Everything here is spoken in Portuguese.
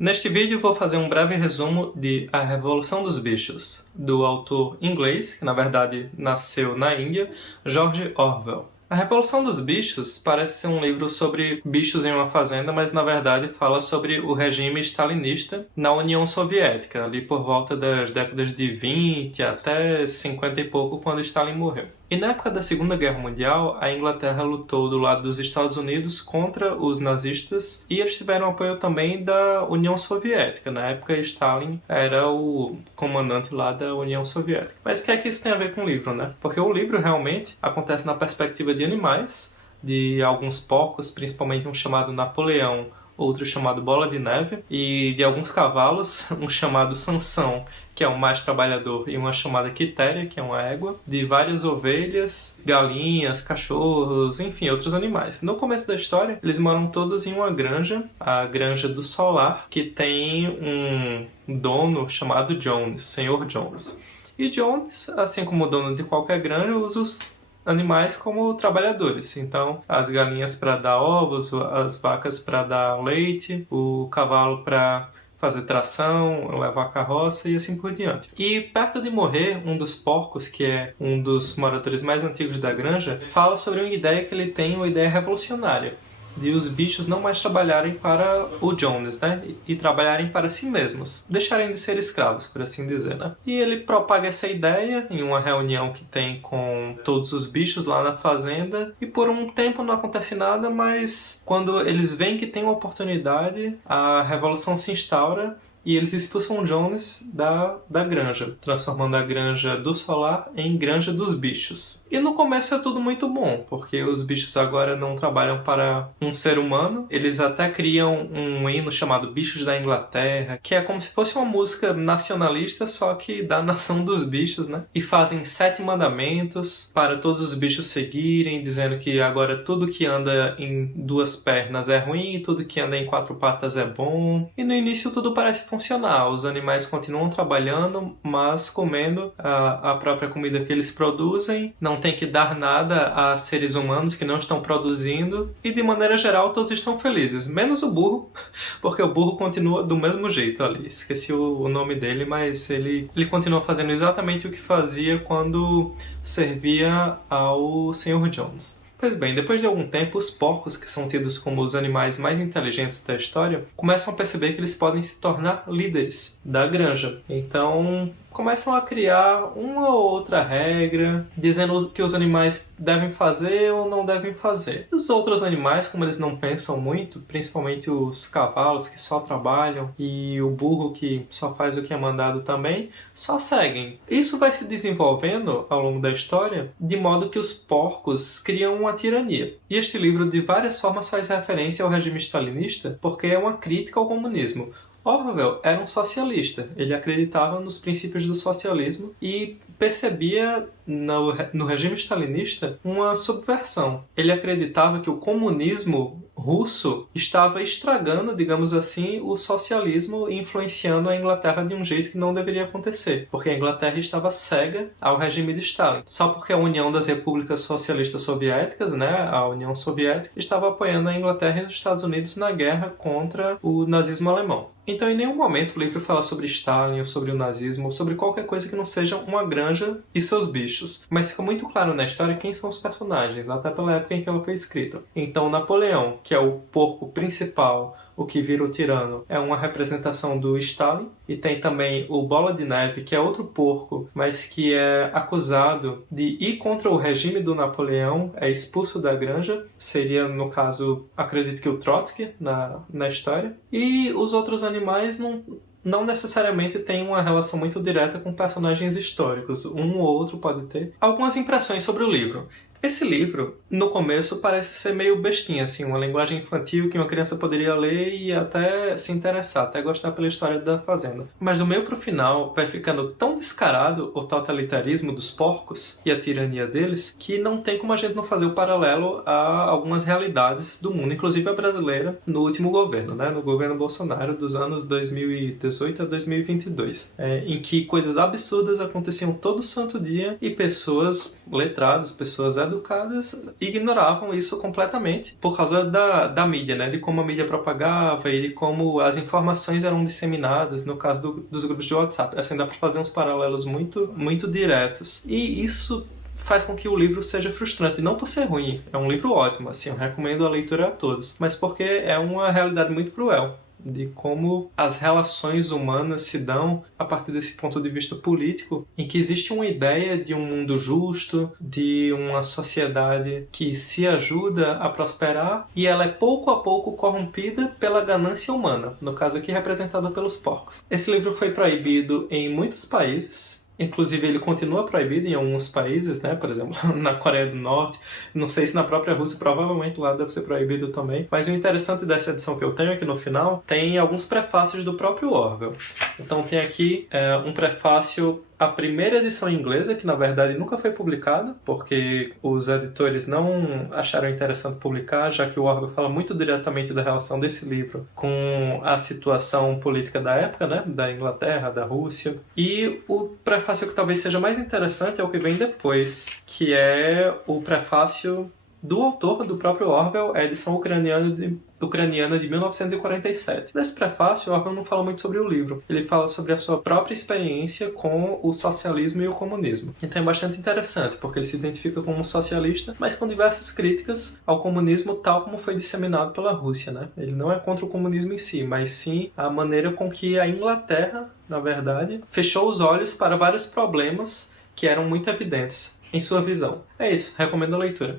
Neste vídeo vou fazer um breve resumo de A Revolução dos Bichos, do autor inglês, que na verdade nasceu na Índia, George Orwell. A Revolução dos Bichos parece ser um livro sobre bichos em uma fazenda, mas na verdade fala sobre o regime stalinista na União Soviética, ali por volta das décadas de 20 até 50 e pouco, quando Stalin morreu. E na época da Segunda Guerra Mundial, a Inglaterra lutou do lado dos Estados Unidos contra os nazistas e eles tiveram apoio também da União Soviética. Na época, Stalin era o comandante lá da União Soviética. Mas o que é que isso tem a ver com o livro, né? Porque o livro realmente acontece na perspectiva de animais, de alguns porcos, principalmente um chamado Napoleão, outro chamado Bola de Neve, e de alguns cavalos, um chamado Sansão, que é o mais trabalhador, e uma chamada Quitéria, que é uma égua, de várias ovelhas, galinhas, cachorros, enfim, outros animais. No começo da história, eles moram todos em uma granja, a Granja do Solar, que tem um dono chamado Jones, Senhor Jones. E Jones, assim como o dono de qualquer granja, usa os animais como trabalhadores. Então, as galinhas para dar ovos, as vacas para dar leite, o cavalo para fazer tração, levar carroça e assim por diante. E perto de morrer, um dos porcos, que é um dos moradores mais antigos da granja, fala sobre uma ideia que ele tem, uma ideia revolucionária, de os bichos não mais trabalharem para o Jones, né? E trabalharem para si mesmos. Deixarem de ser escravos, por assim dizer, né? E ele propaga essa ideia em uma reunião que tem com todos os bichos lá na fazenda. E por um tempo não acontece nada, mas quando eles veem que tem uma oportunidade, a revolução se instaura e eles expulsam Jones da granja, transformando a Granja do Solar em Granja dos Bichos. E no começo é tudo muito bom, porque os bichos agora não trabalham para um ser humano. Eles até criam um hino chamado Bichos da Inglaterra, que é como se fosse uma música nacionalista, só que da nação dos bichos, né? E fazem 7 mandamentos para todos os bichos seguirem, dizendo que agora tudo que anda em 2 pernas é ruim, tudo que anda em 4 patas é bom. E no início tudo parece funcionar. Os animais continuam trabalhando, mas comendo a própria comida que eles produzem, não tem que dar nada a seres humanos que não estão produzindo, e de maneira geral todos estão felizes, menos o burro, porque o burro continua do mesmo jeito ali. Esqueci o nome dele, mas ele continua fazendo exatamente o que fazia quando servia ao Sr. Jones. Pois bem, depois de algum tempo, os porcos, que são tidos como os animais mais inteligentes da história, começam a perceber que eles podem se tornar líderes da granja. Então, começam a criar uma ou outra regra, dizendo o que os animais devem fazer ou não devem fazer. Os outros animais, como eles não pensam muito, principalmente os cavalos, que só trabalham, e o burro, que só faz o que é mandado também, só seguem. Isso vai se desenvolvendo ao longo da história, de modo que os porcos criam uma tirania. E este livro, de várias formas, faz referência ao regime stalinista, porque é uma crítica ao comunismo. Orwell era um socialista, ele acreditava nos princípios do socialismo e percebia no regime stalinista uma subversão. Ele acreditava que o comunismo russo estava estragando, digamos assim, o socialismo e influenciando a Inglaterra de um jeito que não deveria acontecer, porque a Inglaterra estava cega ao regime de Stalin. Só porque a União das Repúblicas Socialistas Soviéticas, né, a União Soviética, estava apoiando a Inglaterra e os Estados Unidos na guerra contra o nazismo alemão. Então, em nenhum momento o livro fala sobre Stalin, ou sobre o nazismo, ou sobre qualquer coisa que não seja uma granja e seus bichos. Mas fica muito claro na história quem são os personagens, até pela época em que ela foi escrita. Então, Napoleão, que é o porco principal, o que vira o tirano, é uma representação do Stalin. E tem também o Bola de Neve, que é outro porco, mas que é acusado de ir contra o regime do Napoleão, é expulso da granja. Seria, no caso, acredito que o Trotsky na história. E os outros animais não necessariamente tem uma relação muito direta com personagens históricos. Um ou outro pode ter. Algumas impressões sobre o livro. Esse livro, no começo, parece ser meio bestinha, assim, uma linguagem infantil que uma criança poderia ler e até se interessar, até gostar pela história da fazenda. Mas do meio pro final, vai ficando tão descarado o totalitarismo dos porcos e a tirania deles, que não tem como a gente não fazer o paralelo a algumas realidades do mundo, inclusive a brasileira, no último governo, né? No governo Bolsonaro dos anos 2018 a 2022, em que coisas absurdas aconteciam todo santo dia e pessoas letradas, pessoas educadas ignoravam isso completamente por causa da mídia, né? De como a mídia propagava e de como as informações eram disseminadas, no caso dos grupos de WhatsApp. Assim, dá para fazer uns paralelos muito diretos. E isso faz com que o livro seja frustrante, não por ser ruim, é um livro ótimo, assim, eu recomendo a leitura a todos, mas porque é uma realidade muito cruel de como as relações humanas se dão a partir desse ponto de vista político, em que existe uma ideia de um mundo justo, de uma sociedade que se ajuda a prosperar, e ela é pouco a pouco corrompida pela ganância humana, no caso aqui representada pelos porcos. Esse livro foi proibido em muitos países. Inclusive, ele continua proibido em alguns países, né? Por exemplo, na Coreia do Norte. Não sei se na própria Rússia, provavelmente lá deve ser proibido também. Mas o interessante dessa edição que eu tenho aqui no final, tem alguns prefácios do próprio Orwell. Então tem aqui um prefácio, a primeira edição inglesa, que na verdade nunca foi publicada, porque os editores não acharam interessante publicar, já que o Orwell fala muito diretamente da relação desse livro com a situação política da época, né? Da Inglaterra, da Rússia. E o prefácio que talvez seja mais interessante é o que vem depois, que é o prefácio do autor do próprio Orwell, a edição ucraniana de 1947. Nesse prefácio, Orwell não fala muito sobre o livro. Ele fala sobre a sua própria experiência com o socialismo e o comunismo. Então é bastante interessante, porque ele se identifica como um socialista, mas com diversas críticas ao comunismo tal como foi disseminado pela Rússia, né? Ele não é contra o comunismo em si, mas sim a maneira com que a Inglaterra, na verdade, fechou os olhos para vários problemas que eram muito evidentes em sua visão. É isso, recomendo a leitura.